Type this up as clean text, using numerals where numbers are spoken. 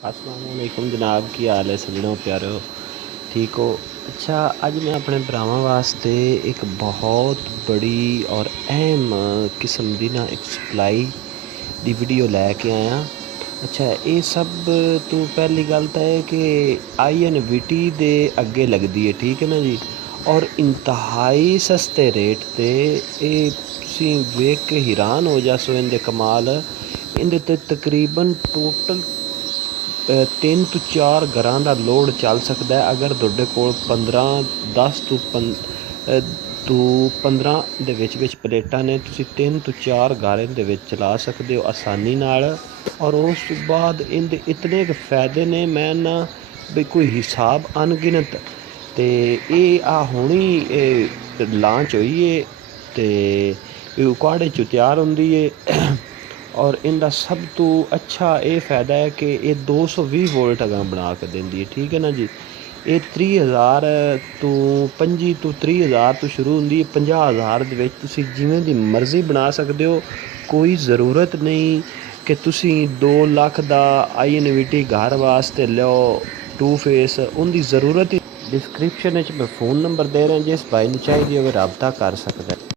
अस्सलाम वालेकुम जनाब, की हाल है सजनों प्यारो, ठीक हो? अच्छा, अज मैं अपने भरावां वास्ते एक बहुत बड़ी और अहम किस्म दी ना एक सप्लाई दी वीडियो लैके आया। अच्छा, ये सब तो पहली गल तो है कि INVT दे अगे लगदी है, ठीक है ना जी। और इंतहाई सस्ते रेट ते तुसीं वेख के हैरान हो जासो इनदे कमाल। इहदे ते तकरीबन टोटल 3 ਤੋਂ 4 ਘਰਾਂ ਦਾ ਲੋਡ ਚੱਲ ਸਕਦਾ ਹੈ। ਅਗਰ ਤੁਹਾਡੇ ਕੋਲ 10 ਤੋਂ 15 ਦੇ ਵਿੱਚ ਪਲੇਟਾਂ ਨੇ, ਤੁਸੀਂ 3 ਤੋਂ 4 ਘਰ ਇਹਦੇ ਵਿੱਚ ਚਲਾ ਸਕਦੇ ਹੋ ਆਸਾਨੀ ਨਾਲ। ਔਰ ਉਸ ਤੋਂ ਬਾਅਦ ਇਹਦੇ ਇਤਨੇ ਕੁ ਫਾਇਦੇ ਨੇ, ਮੈਂ ਨਾ ਵੀ ਕੋਈ ਹਿਸਾਬ ਅਣਗਿਣਤ। ਤੇ ਇਹ ਹੁਣੀ ਲਾਂਚ ਹੋਈ ਹੈ ਤੇ ਇਹ ਉਕਾੜੇ 'ਚੋਂ ਤਿਆਰ ਹੁੰਦੀ ਹੈ। और इनका सब तो अच्छा ये फ़ायदा है कि ये 220 वोल्ट अगर बना के देंदी है, ठीक है ना जी। ये 30,000 तो 25 ਤੋਂ 30,000 तो शुरू होंगी। 50,000 ਦੇ ਵਿੱਚ ਤੁਸੀਂ ਜਿਵੇਂ ਦੀ ਮਰਜ਼ੀ ਬਣਾ ਸਕਦੇ ਹੋ। ਕੋਈ ਜ਼ਰੂਰਤ ਨਹੀਂ ਕਿ ਤੁਸੀਂ 2 ਲੱਖ ਦਾ INVT ਘਰ ਵਾਸਤੇ ਲਿਓ 2 ਫੇਸ, ਉਹਦੀ ਜ਼ਰੂਰਤ ਹੀ। डिस्क्रिप्शन में मैं फ़ोन नंबर दे रहा, जिस भाई ने चाहिए वो रबता कर सकता है।